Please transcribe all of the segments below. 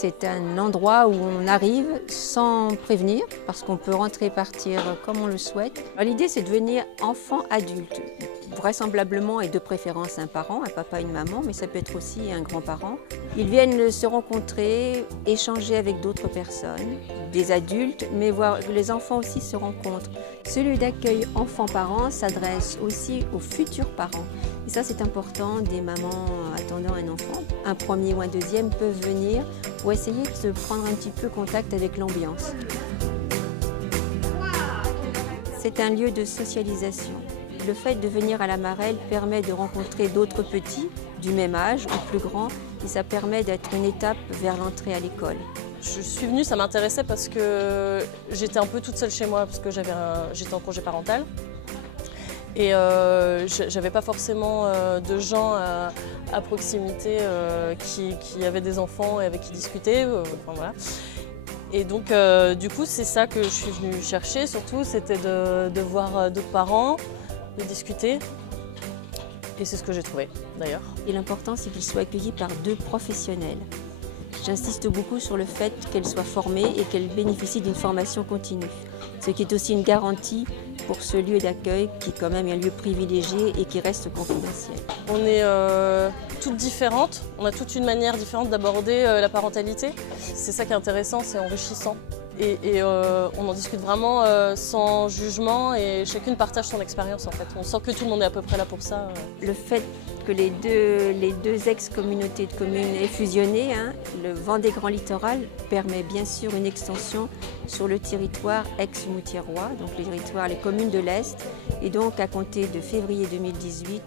C'est un endroit où on arrive sans prévenir, parce qu'on peut rentrer et partir comme on le souhaite. L'idée, c'est de devenir enfant-adulte, vraisemblablement et de préférence un parent, un papa et une maman, mais ça peut être aussi un grand-parent. Ils viennent se rencontrer, échanger avec d'autres personnes, des adultes, mais voir que les enfants aussi se rencontrent. Ce lieu d'accueil enfants-parents s'adresse aussi aux futurs parents. Et ça, c'est important, des mamans attendant un enfant. Un premier ou un deuxième peuvent venir pour essayer de se prendre un petit peu contact avec l'ambiance. C'est un lieu de socialisation. Le fait de venir à la Marelle permet de rencontrer d'autres petits du même âge ou plus grands et ça permet d'être une étape vers l'entrée à l'école. Je suis venue, ça m'intéressait parce que j'étais un peu toute seule chez moi parce que j'étais en congé parental. Et j'avais pas forcément de gens à proximité qui avaient des enfants et avec qui discuter. Enfin, voilà. Et donc du coup c'est ça que je suis venue chercher surtout, c'était de voir d'autres parents, de discuter. Et c'est ce que j'ai trouvé d'ailleurs. Et l'important c'est qu'ils soient accueillis par deux professionnels. J'insiste beaucoup sur le fait qu'elles soient formées et qu'elles bénéficient d'une formation continue, ce qui est aussi une garantie pour ce lieu d'accueil qui quand même est un lieu privilégié et qui reste confidentiel. On est toutes différentes, on a toute une manière différente d'aborder la parentalité. C'est ça qui est intéressant, c'est enrichissant. Et on en discute vraiment sans jugement et chacune partage son expérience en fait. On sent que tout le monde est à peu près là pour ça. Le fait que les deux ex-communautés de communes aient fusionné, le Vendée Grand Littoral permet bien sûr une extension sur le territoire ex-Moutier-Roi, donc les communes de l'Est. Et donc à compter de février 2018,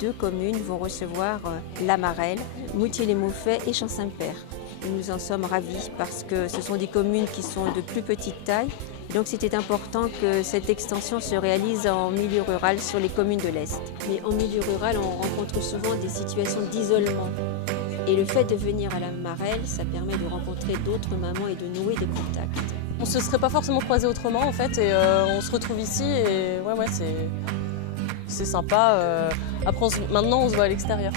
deux communes vont recevoir la Marelle, Moutier-les-Mauffais et Champ-Saint-Père. Et nous en sommes ravis parce que ce sont des communes qui sont de plus petite taille. Donc c'était important que cette extension se réalise en milieu rural sur les communes de l'Est. Mais en milieu rural, on rencontre souvent des situations d'isolement. Et le fait de venir à la Marelle, ça permet de rencontrer d'autres mamans et de nouer des contacts. On ne se serait pas forcément croisés autrement en fait et on se retrouve ici et ouais c'est sympa. Après maintenant on se voit à l'extérieur.